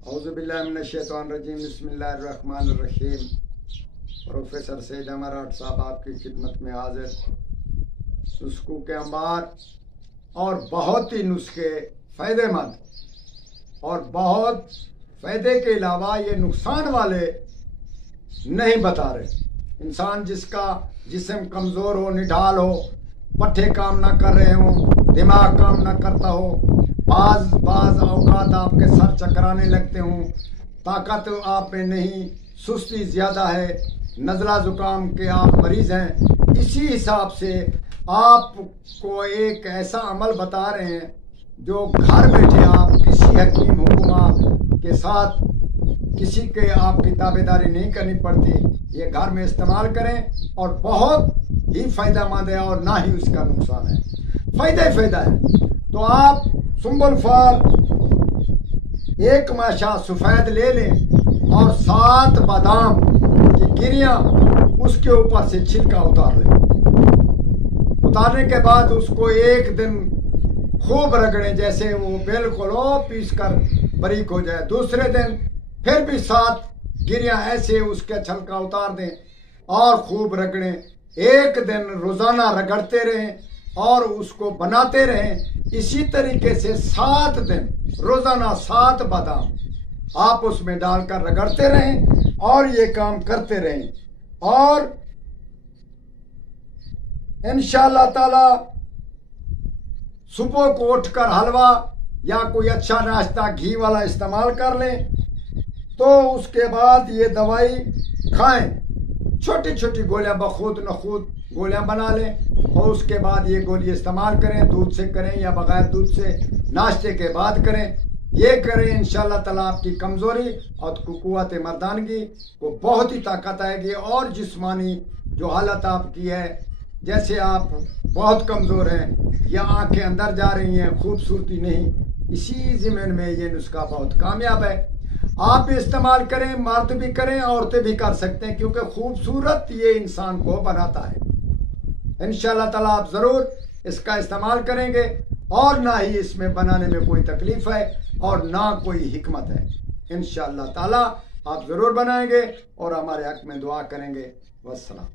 औज़ुबिल्लाहिमिनश्शैतानिर्रजीम बिस्मिल्लाहिर्रहमानिर्रहीम। प्रोफेसर सैयद अमर साहब आपकी खिदमत में हाजिर। नुस्खों के अंबार और बहुत ही नुस्खे फ़ायदेमंद और बहुत फ़ायदे के अलावा ये नुकसान वाले नहीं बता रहे। इंसान जिसका जिस्म कमज़ोर हो, निढाल हो, पट्टे काम ना कर रहे हों, दिमाग काम ना करता हो, बाज़ औकात आपके सर चकराने लगते हों, ताकत आप में नहीं, सुस्ती ज़्यादा है, नज़ला ज़ुकाम के आप मरीज़ हैं, इसी हिसाब से आपको एक ऐसा अमल बता रहे हैं जो घर बैठे आप किसी हकीम हुक्मा के साथ किसी के आपकी ताबेदारी नहीं करनी पड़ती। ये घर में इस्तेमाल करें और बहुत ही फ़ायदेमंद है और ना ही उसका नुकसान है, फ़ायदा ही फ़ायदा है। तो आप सुंबल फाल एक माशा सफ़ेद ले लें और 7 बादाम की गिरियाँ उसके ऊपर से छिलका उतार लें। उतारने के बाद उसको एक दिन खूब रगड़ें, जैसे वो बिल्कुल पीस कर बारीक हो जाए। दूसरे दिन फिर भी 7 गिरियाँ ऐसे उसके छिलका उतार दें और खूब रगड़ें। एक दिन रोज़ाना रगड़ते रहें और उसको बनाते रहें। इसी तरीके से 7 दिन रोज़ाना 7 बादाम आप उसमें डालकर रगड़ते रहें और ये काम करते रहें। और इंशाअल्लाह ताला सुबह को उठकर हलवा या कोई अच्छा नाश्ता घी वाला इस्तेमाल कर लें, तो उसके बाद ये दवाई खाएं। छोटी छोटी गोलियां बखुद नखुद गोलियां बना लें और उसके बाद ये गोली इस्तेमाल करें। दूध से करें या बगैर दूध से, नाश्ते के बाद करें। ये करें, इंशाअल्लाह ताला आपकी कमज़ोरी और कुव्वत मर्दानगी को बहुत ही ताकत आएगी। और जिस्मानी जो हालत आपकी है, जैसे आप बहुत कमज़ोर हैं या आंखें अंदर जा रही हैं, खूबसूरती नहीं, इसी ज़मीन में ये नुस्खा बहुत कामयाब है। आप भी इस्तेमाल करें, मर्द भी करें, औरतें भी कर सकते हैं, क्योंकि खूबसूरत ये इंसान को बनाता है। इंशाअल्लाह ताला आप ज़रूर इसका इस्तेमाल करेंगे और ना ही इसमें बनाने में कोई तकलीफ है और ना कोई हिकमत है। इंशाअल्लाह ताला आप ज़रूर बनाएंगे और हमारे हक में दुआ करेंगे। वस्सलाम।